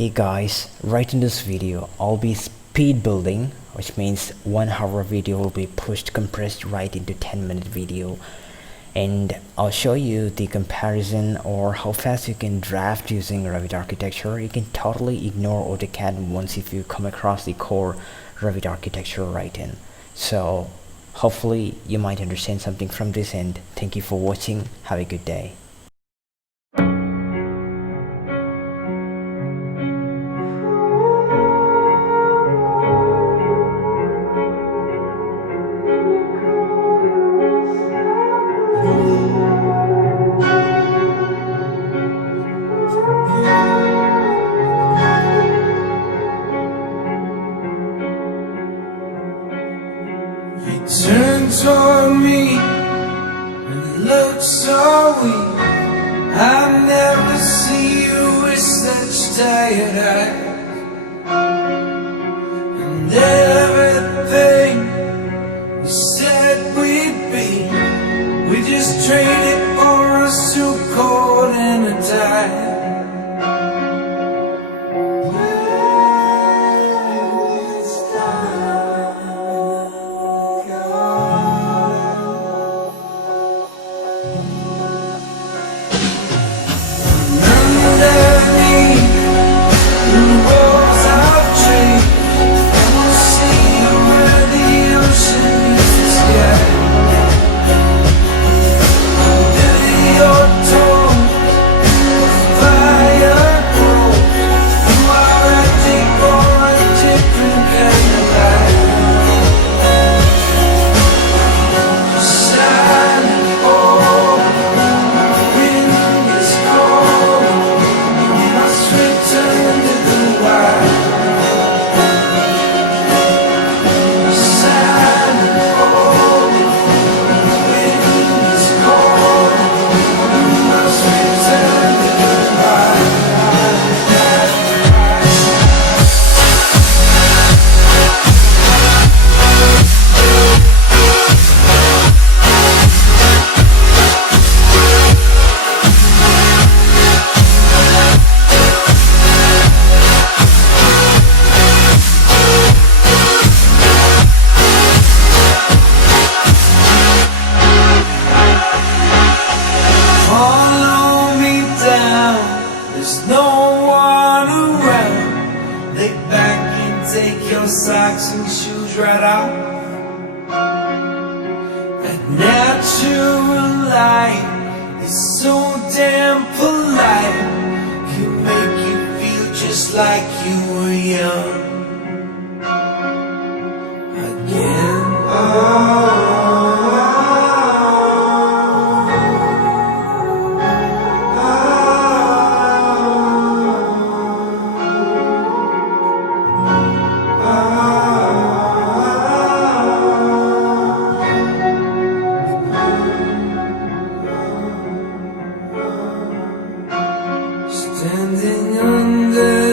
Hey guys, right in this video I'll be speed building, which means 1 hour video will be compressed right into 10-minute video, and I'll show you the comparison or how fast you can draft using Revit architecture. You can totally ignore AutoCAD once if you come across the core Revit architecture right in. So hopefully you might understand something from this, and thank you for watching. Have a good day. He turned toward me and looked so weak. I never see you with such tired eyes. And everything we said we'd be, we just traded for a suit coat and a tie. There's no one around. Lay back and take your socks and shoes right off. That natural light is so damn polite. Can make you feel just like you were young again. Standing under